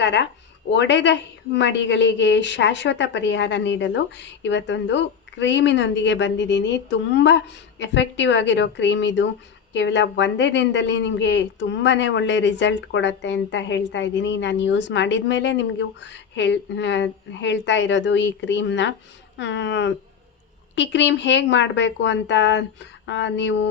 ನಮಸ್ಕಾರ. ಒಡೆದ ಮಡಿಗಳಿಗೆ ಶಾಶ್ವತ ಪರಿಹಾರ ನೀಡಲು ಇವತ್ತೊಂದು ಕ್ರೀಮಿನೊಂದಿಗೆ ಬಂದಿದ್ದೀನಿ. ತುಂಬ ಎಫೆಕ್ಟಿವ್ ಆಗಿರೋ ಕ್ರೀಮ್ ಇದು. ಕೇವಲ ಒಂದೇ ದಿನದಲ್ಲಿ ನಿಮಗೆ ತುಂಬಾ ಒಳ್ಳೆ ರಿಸಲ್ಟ್ ಕೊಡುತ್ತೆ ಅಂತ ಹೇಳ್ತಾ ಇದ್ದೀನಿ. ನಾನು ಯೂಸ್ ಮಾಡಿದ ಮೇಲೆ ನಿಮಗೂ ಹೇಳ್ತಾ ಇರೋದು ಈ ಕ್ರೀಮ್ನ. ಈ ಕ್ರೀಮ್ ಹೇಗೆ ಮಾಡಬೇಕು ಅಂತ ನೀವು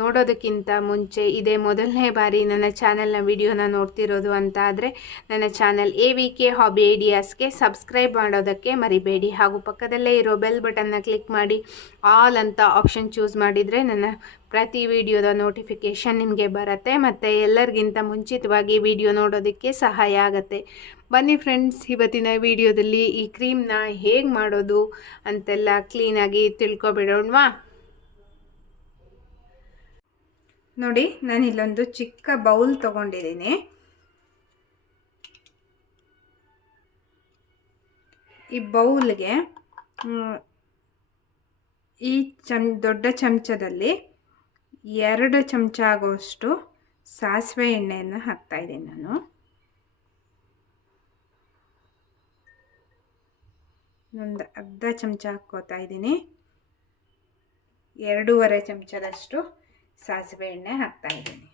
ನೋಡೋದಕ್ಕಿಂತ ಮುಂಚೆ ಇದೇ ಮೊದಲನೇ ಬಾರಿ ನನ್ನ ಚಾನಲ್ನ ವಿಡಿಯೋನ ನೋಡ್ತಿರೋದು ಅಂತ ಆದರೆ ನನ್ನ ಚಾನಲ್ AVK ಹಾಬಿ ಐಡಿಯಾಸ್ಗೆ ಸಬ್ಸ್ಕ್ರೈಬ್ ಮಾಡೋದಕ್ಕೆ ಮರಿಬೇಡಿ. ಹಾಗೂ ಪಕ್ಕದಲ್ಲೇ ಇರೋ ಬೆಲ್ ಬಟನ್ನ ಕ್ಲಿಕ್ ಮಾಡಿ ಆಲ್ ಅಂತ ಆಪ್ಷನ್ ಚೂಸ್ ಮಾಡಿದರೆ ನನ್ನ ಪ್ರತಿ ವಿಡಿಯೋದ ನೋಟಿಫಿಕೇಷನ್ ನಿಮಗೆ ಬರುತ್ತೆ ಮತ್ತು ಎಲ್ಲರಿಗಿಂತ ಮುಂಚಿತವಾಗಿ ವಿಡಿಯೋ ನೋಡೋದಕ್ಕೆ ಸಹಾಯ ಆಗುತ್ತೆ. ಬನ್ನಿ ಫ್ರೆಂಡ್ಸ್, ಇವತ್ತಿನ ವಿಡಿಯೋದಲ್ಲಿ ಈ ಕ್ರೀಮ್ನ ಹೇಗೆ ಮಾಡೋದು ಅಂತೆಲ್ಲ ಕ್ಲೀನಾಗಿ ತಿಳ್ಕೊಬಿಡೋಣವಾ. ನೋಡಿ, ನಾನಿಲ್ಲೊಂದು ಚಿಕ್ಕ ಬೌಲ್ ತೊಗೊಂಡಿದ್ದೀನಿ. ಈ ಬೌಲ್ಗೆ ಈ ದೊಡ್ಡ ಚಮಚದಲ್ಲಿ 2 ಚಮಚ ಆಗೋಷ್ಟು ಸಾಸಿವೆ ಎಣ್ಣೆಯನ್ನು ಹಾಕ್ತಾಯಿದ್ದೀನಿ. ನಾನು ಒಂದು ಅರ್ಧ ಚಮಚ ಹಾಕ್ಕೋತಾ ಇದ್ದೀನಿ. 2.5 ಚಮಚದಷ್ಟು ಸಾಸಿವೆ ಎಣ್ಣೆ ಹಾಕ್ತಾಯಿದ್ದೀನಿ.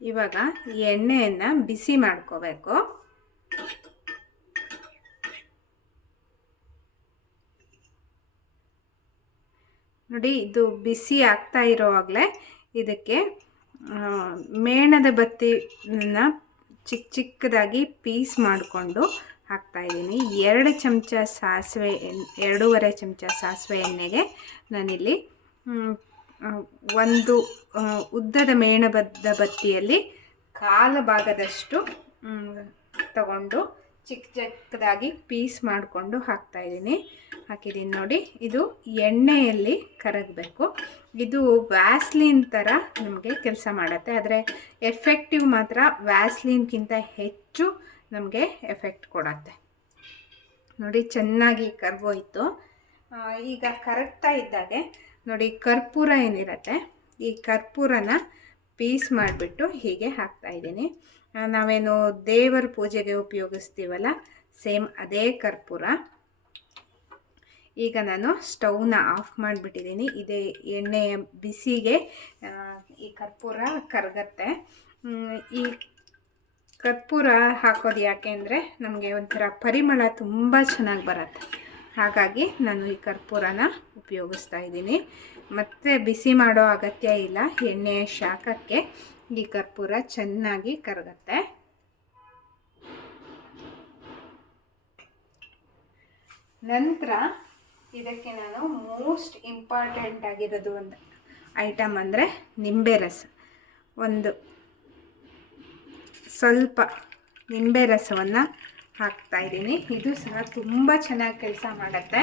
ಇವಾಗ ಈ ಎಣ್ಣೆಯನ್ನು ಬಿಸಿ ಮಾಡ್ಕೋಬೇಕು. ನೋಡಿ, ಇದು ಬಿಸಿ ಆಗ್ತಾ ಇರೋವಾಗಲೇ ಇದಕ್ಕೆ ಮೇಣದ ಬತ್ತಿನ ಚಿಕ್ಕದಾಗಿ ಪೀಸ್ ಮಾಡಿಕೊಂಡು ಹಾಕ್ತಾಯಿದ್ದೀನಿ. 2 ಚಮಚ ಸಾಸಿವೆ 2.5 ಚಮಚ ಸಾಸಿವೆ ಎಣ್ಣೆಗೆ ನಾನಿಲ್ಲಿ ಒಂದು ಉದ್ದದ ಮೇಣದ ಬತ್ತಿಯಲ್ಲಿ ಕಾಲು ಭಾಗದಷ್ಟು ತಗೊಂಡು ಚಿಕ್ಕದಾಗಿ ಪೀಸ್ ಮಾಡಿಕೊಂಡು ಹಾಕಿದ್ದೀನಿ. ನೋಡಿ, ಇದು ಎಣ್ಣೆಯಲ್ಲಿ ಕರಗಬೇಕು. ಇದು ವ್ಯಾಸ್ಲಿನ್ ಥರ ನಮಗೆ ಕೆಲಸ ಮಾಡುತ್ತೆ, ಆದರೆ ಎಫೆಕ್ಟಿವ್ ಮಾತ್ರ ವ್ಯಾಸ್ಲಿನ್ಗಿಂತ ಹೆಚ್ಚು ನಮಗೆ ಎಫೆಕ್ಟ್ ಕೊಡುತ್ತೆ. ನೋಡಿ, ಚೆನ್ನಾಗಿ ಕರ್ಗೋಯ್ತು. ಈಗ ಕರಗ್ತಾ ಇದ್ದಾಗೆ ನೋಡಿ, ಕರ್ಪೂರ ಏನಿರುತ್ತೆ, ಈ ಕರ್ಪೂರನ ಪೀಸ್ ಮಾಡಿಬಿಟ್ಟು ಹೀಗೆ ಹಾಕ್ತಾಯಿದ್ದೀನಿ. ನಾವೇನು ದೇವರ ಪೂಜೆಗೆ ಉಪಯೋಗಿಸ್ತೀವಲ್ಲ, ಸೇಮ್ ಅದೇ ಕರ್ಪೂರ. ಈಗ ನಾನು ಸ್ಟವ್ನ ಆಫ್ ಮಾಡಿಬಿಟ್ಟಿದ್ದೀನಿ. ಇದೇ ಎಣ್ಣೆಯ ಬಿಸಿಗೆ ಈ ಕರ್ಪೂರ ಕರಗತ್ತೆ. ಈ ಕರ್ಪೂರ ಹಾಕೋದು ಯಾಕೆ ಅಂದರೆ ನಮಗೆ ಒಂಥರ ಪರಿಮಳ ತುಂಬ ಚೆನ್ನಾಗಿ ಬರುತ್ತೆ. ಹಾಗಾಗಿ ನಾನು ಈ ಕರ್ಪೂರನ ಉಪಯೋಗಿಸ್ತಾ ಇದ್ದೀನಿ. ಮತ್ತು ಬಿಸಿ ಮಾಡೋ ಅಗತ್ಯ ಇಲ್ಲ. ಎಣ್ಣೆಯ ಶಾಖಕ್ಕೆ ಈ ಕರ್ಪೂರ ಚೆನ್ನಾಗಿ ಕರಗತ್ತೆ. ನಂತರ ಇದಕ್ಕೆ ನಾನು ಮೋಸ್ಟ್ ಇಂಪಾರ್ಟೆಂಟ್ ಆಗಿರೋದು ಒಂದು ಐಟಮ್ ಅಂದರೆ ನಿಂಬೆ ರಸ. ಒಂದು ಸ್ವಲ್ಪ ನಿಂಬೆ ರಸವನ್ನು ಹಾಕ್ತಾಯಿದ್ದೀನಿ. ಇದು ಸಹ ತುಂಬ ಚೆನ್ನಾಗಿ ಕೆಲಸ ಮಾಡುತ್ತೆ.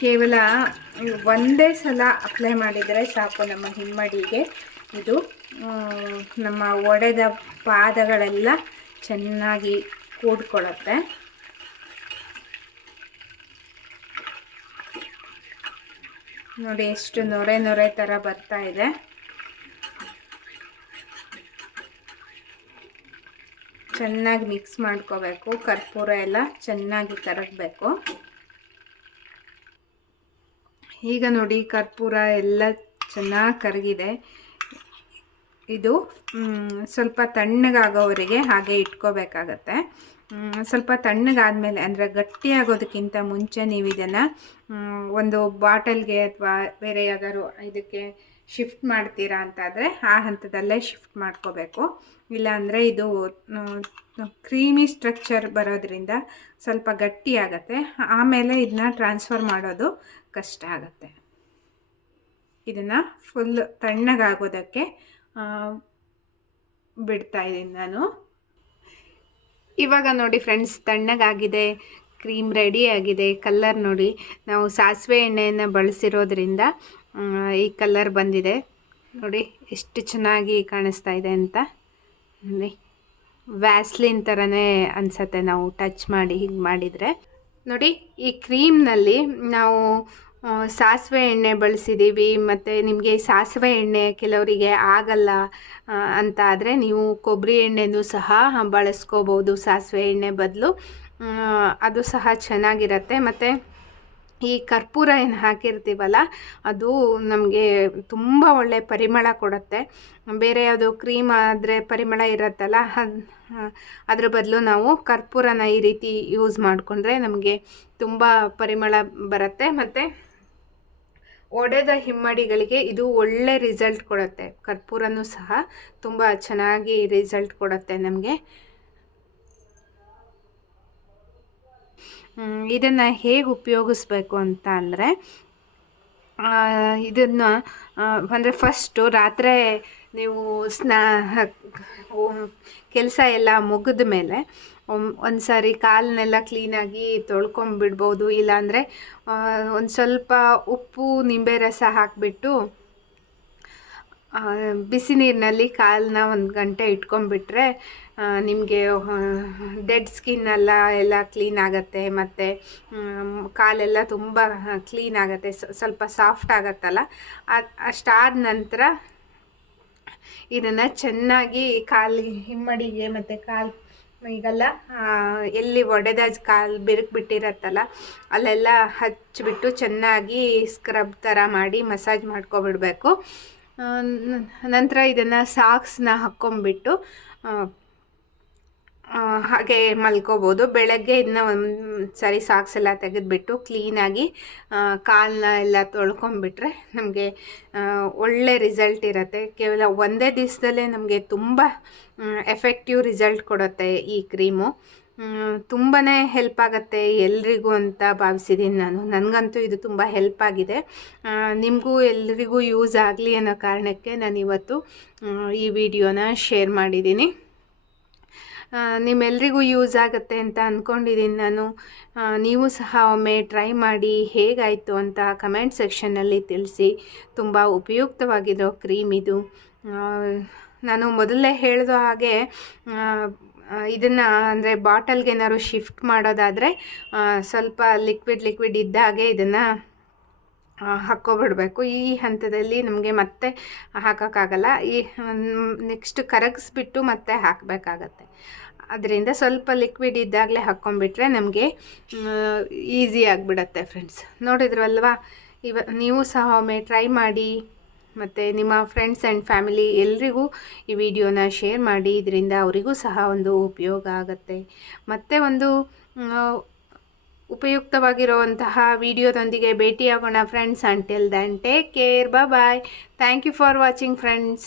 ಕೇವಲ ಒಂದೇ ಸಲ ಅಪ್ಲೈ ಮಾಡಿದರೆ ಸಾಕು ನಮ್ಮ ಹಿಮ್ಮಡಿಗೆ. ಇದು ನಮ್ಮ ಒಡೆದ ಪಾದಗಳೆಲ್ಲ ಚೆನ್ನಾಗಿ ಕೂಡ್ಕೊಳ್ಳುತ್ತೆ. ನೋಡಿ, ಎಷ್ಟು ನೊರೆ ಥರ ಬರ್ತಾ ಇದೆ. ಚೆನ್ನಾಗಿ ಮಿಕ್ಸ್ ಮಾಡ್ಕೋಬೇಕು. ಕರ್ಪೂರ ಎಲ್ಲ ಚೆನ್ನಾಗಿ ಕರಗಬೇಕು. ಈಗ ನೋಡಿ, ಕರ್ಪೂರ ಎಲ್ಲ ಚೆನ್ನಾಗಿ ಕರಗಿದೆ. ಇದು ಸ್ವಲ್ಪ ತಣ್ಣಗಾಗೋವರೆಗೆ ಹಾಗೆ ಇಟ್ಕೋಬೇಕಾಗತ್ತೆ. ಸ್ವಲ್ಪ ತಣ್ಣಗಾದಮೇಲೆ ಅಂದರೆ ಗಟ್ಟಿಯಾಗೋದಕ್ಕಿಂತ ಮುಂಚೆ ನೀವು ಇದನ್ನು ಒಂದು ಬಾಟಲ್ಗೆ ಅಥವಾ ಬೇರೆ ಯಾವ್ದಾದ್ರು ಇದಕ್ಕೆ ಶಿಫ್ಟ್ ಮಾಡ್ತೀರಾ ಅಂತಾದರೆ ಆ ಹಂತದಲ್ಲೇ ಶಿಫ್ಟ್ ಮಾಡ್ಕೋಬೇಕು. ಇಲ್ಲಾಂದರೆ ಇದು ಕ್ರೀಮಿ ಸ್ಟ್ರಕ್ಚರ್ ಬರೋದ್ರಿಂದ ಸ್ವಲ್ಪ ಗಟ್ಟಿ ಆಗುತ್ತೆ. ಆಮೇಲೆ ಇದನ್ನ ಟ್ರಾನ್ಸ್ಫರ್ ಮಾಡೋದು ಕಷ್ಟ ಆಗುತ್ತೆ. ಇದನ್ನು ಫುಲ್ ತಣ್ಣಗಾಗೋದಕ್ಕೆ ಬಿಡ್ತಾಯಿದ್ದೀನಿ ನಾನು. ಇವಾಗ ನೋಡಿ ಫ್ರೆಂಡ್ಸ್, ತಣ್ಣಗಾಗಿದೆ, ಕ್ರೀಮ್ ರೆಡಿ ಆಗಿದೆ. ಕಲ್ಲರ್ ನೋಡಿ, ನಾವು ಸಾಸಿವೆ ಎಣ್ಣೆಯನ್ನು ಬಳಸಿರೋದ್ರಿಂದ ಈ ಕಲ್ಲರ್ ಬಂದಿದೆ. ನೋಡಿ ಎಷ್ಟು ಚೆನ್ನಾಗಿ ಕಾಣಿಸ್ತಾ ಇದೆ ಅಂತ. ನೋಡಿ, ವ್ಯಾಸ್ಲಿನ್ ಥರನೇ ಅನಿಸುತ್ತೆ ನಾವು ಟಚ್ ಮಾಡಿ ಹೀಗೆ ಮಾಡಿದರೆ. ನೋಡಿ, ಈ ಕ್ರೀಮ್ನಲ್ಲಿ ನಾವು ಸಾಸಿವೆ ಎಣ್ಣೆ ಬಳಸಿದ್ದೀವಿ. ಮತ್ತು ನಿಮಗೆ ಸಾಸಿವೆ ಎಣ್ಣೆ ಕೆಲವರಿಗೆ ಆಗಲ್ಲ ಅಂತ ಆದರೆ ನೀವು ಕೊಬ್ಬರಿ ಎಣ್ಣೆನೂ ಸಹ ಬಳಸ್ಕೋಬೋದು ಸಾಸಿವೆ ಎಣ್ಣೆ ಬದಲು. ಅದು ಸಹ ಚೆನ್ನಾಗಿರುತ್ತೆ. ಮತ್ತು ಈ ಕರ್ಪೂರ ಏನು ಹಾಕಿರ್ತೀವಲ್ಲ ಅದು ನಮಗೆ ತುಂಬ ಒಳ್ಳೆ ಪರಿಮಳ ಕೊಡುತ್ತೆ. ಬೇರೆ ಯಾವುದೋ ಕ್ರೀಮ್ ಆದರೆ ಪರಿಮಳ ಇರುತ್ತಲ್ಲ ಅದ್ರ ಬದಲು ನಾವು ಕರ್ಪೂರನ ಈ ರೀತಿ ಯೂಸ್ ಮಾಡಿಕೊಂಡ್ರೆ ನಮಗೆ ತುಂಬ ಪರಿಮಳ ಬರುತ್ತೆ. ಮತ್ತು ಒಡೆದ ಹಿಮ್ಮಡಿಗಳಿಗೆ ಇದು ಒಳ್ಳೆ ರಿಸಲ್ಟ್ ಕೊಡುತ್ತೆ. ಕರ್ಪೂರನೂ ಸಹ ತುಂಬ ಚೆನ್ನಾಗಿ ರಿಸಲ್ಟ್ ಕೊಡುತ್ತೆ ನಮಗೆ. ಇದನ್ನು ಹೇಗೆ ಉಪಯೋಗಿಸ್ಬೇಕು ಅಂತ ಅಂದರೆ, ಇದನ್ನು ಅಂದರೆ ಫಸ್ಟು ರಾತ್ರಿ ನೀವು ಕೆಲಸ ಎಲ್ಲ ಮುಗಿದ ಮೇಲೆ ಒಂದು ಸಾರಿ ಕಾಲನ್ನೆಲ್ಲ ಕ್ಲೀನಾಗಿ ತೊಳ್ಕೊಂಬಿಡ್ಬೋದು. ಇಲ್ಲಾಂದರೆ ಒಂದು ಸ್ವಲ್ಪ ಉಪ್ಪು ನಿಂಬೆ ರಸ ಹಾಕಿಬಿಟ್ಟು ಬಿಸಿ ನೀರಿನಲ್ಲಿ ಕಾಲನ್ನ 1 ಗಂಟೆ ಇಟ್ಕೊಂಡ್ಬಿಟ್ರೆ ನಿಮಗೆ ಡೆಡ್ ಸ್ಕಿನ್ನೆಲ್ಲ ಕ್ಲೀನ್ ಆಗುತ್ತೆ. ಮತ್ತು ಕಾಲೆಲ್ಲ ತುಂಬ ಕ್ಲೀನ್ ಆಗುತ್ತೆ, ಸ್ವಲ್ಪ ಸಾಫ್ಟ್ ಆಗುತ್ತಲ್ಲ. ಅಷ್ಟಾದ ನಂತರ ಇದನ್ನು ಚೆನ್ನಾಗಿ ಕಾಲಿಗೆ ಹಿಮ್ಮಡಿಗೆ ಮತ್ತು ಈಗೆಲ್ಲ ಎಲ್ಲಿ ಒಡೆದ ಕಾಲು ಬಿರುಕು ಅಲ್ಲೆಲ್ಲ ಹಚ್ಚಿಬಿಟ್ಟು ಚೆನ್ನಾಗಿ ಸ್ಕ್ರಬ್ ಥರ ಮಾಡಿ ಮಸಾಜ್ ಮಾಡ್ಕೊಬಿಡಬೇಕು. ನಂತರ ಇದನ್ನು ಸಾಕ್ಸ್ನ ಹಾಕ್ಕೊಂಬಿಟ್ಟು ಹಾಗೆ ಮಲ್ಕೋಬೋದು. ಬೆಳಗ್ಗೆ ಇದನ್ನ ಒಂದು ಸಾರಿ ಸಾಕ್ಸ್ ಎಲ್ಲ ತೆಗೆದುಬಿಟ್ಟು ಕ್ಲೀನಾಗಿ ಕಾಲನ್ನ ಎಲ್ಲ ತೊಳ್ಕೊಂಬಿಟ್ರೆ ನಮಗೆ ಒಳ್ಳೆ ರಿಸಲ್ಟ್ ಇರುತ್ತೆ. ಕೇವಲ ಒಂದೇ ದಿವಸದಲ್ಲೇ ನಮಗೆ ತುಂಬ ಎಫೆಕ್ಟಿವ್ ರಿಸಲ್ಟ್ ಕೊಡುತ್ತೆ ಈ ಕ್ರೀಮು. ತುಂಬಾ ಹೆಲ್ಪ್ ಆಗುತ್ತೆ ಎಲ್ರಿಗೂ ಅಂತ ಭಾವಿಸಿದ್ದೀನಿ ನಾನು. ನನಗಂತೂ ಇದು ತುಂಬ ಹೆಲ್ಪ್ ಆಗಿದೆ. ನಿಮಗೂ ಎಲ್ರಿಗೂ ಯೂಸ್ ಆಗಲಿ ಅನ್ನೋ ಕಾರಣಕ್ಕೆ ನಾನು ಇವತ್ತು ಈ ವಿಡಿಯೋನ ಶೇರ್ ಮಾಡಿದ್ದೀನಿ. ನಿಮ್ಮೆಲ್ರಿಗೂ ಯೂಸ್ ಆಗುತ್ತೆ ಅಂತ ಅಂದ್ಕೊಂಡಿದ್ದೀನಿ ನಾನು. ನೀವು ಸಹ ಒಮ್ಮೆ ಟ್ರೈ ಮಾಡಿ ಹೇಗಾಯಿತು ಅಂತ ಕಮೆಂಟ್ ಸೆಕ್ಷನ್ನಲ್ಲಿ ತಿಳಿಸಿ. ತುಂಬ ಉಪಯುಕ್ತವಾಗಿರೋ ಕ್ರೀಮ್ ಇದು. ನಾನು ಮೊದಲೇ ಹೇಳಿದ ಹಾಗೆ ಇದನ್ನು ಅಂದರೆ ಬಾಟಲ್ಗೆ ಏನಾದ್ರು ಶಿಫ್ಟ್ ಮಾಡೋದಾದರೆ ಸ್ವಲ್ಪ ಲಿಕ್ವಿಡ್ ಇದ್ದಾಗೆ ಇದನ್ನು ಹಾಕ್ಕೊಬಿಡಬೇಕು. ಈ ಹಂತದಲ್ಲಿ ನಮಗೆ ಮತ್ತೆ ಹಾಕೋಕ್ಕಾಗಲ್ಲ. ನೆಕ್ಸ್ಟ್ ಕರಗಿಸ್ಬಿಟ್ಟು ಮತ್ತೆ ಹಾಕಬೇಕಾಗತ್ತೆ. ಅದರಿಂದ ಸ್ವಲ್ಪ ಲಿಕ್ವಿಡ್ ಇದ್ದಾಗಲೇ ಹಾಕ್ಕೊಂಬಿಟ್ರೆ ನಮಗೆ ಈಸಿ ಆಗಿಬಿಡತ್ತೆ ಫ್ರೆಂಡ್ಸ್. ನೋಡಿದ್ರಲ್ವಾ? ನೀವು ಸಹ ಒಮ್ಮೆ ಟ್ರೈ ಮಾಡಿ. ಮತ್ತು ನಿಮ್ಮ ಫ್ರೆಂಡ್ಸ್ ಆ್ಯಂಡ್ ಫ್ಯಾಮಿಲಿ ಎಲ್ರಿಗೂ ಈ ವಿಡಿಯೋನ ಶೇರ್ ಮಾಡಿ. ಇದರಿಂದ ಅವರಿಗೂ ಸಹ ಒಂದು ಉಪಯೋಗ ಆಗುತ್ತೆ. ಮತ್ತು ಒಂದು ಉಪಯುಕ್ತವಾಗಿರುವಂತಹ ವಿಡಿಯೋದೊಂದಿಗೆ ಭೇಟಿಯಾಗೋಣ friends. Until then take care, bye. Thank you for watching friends.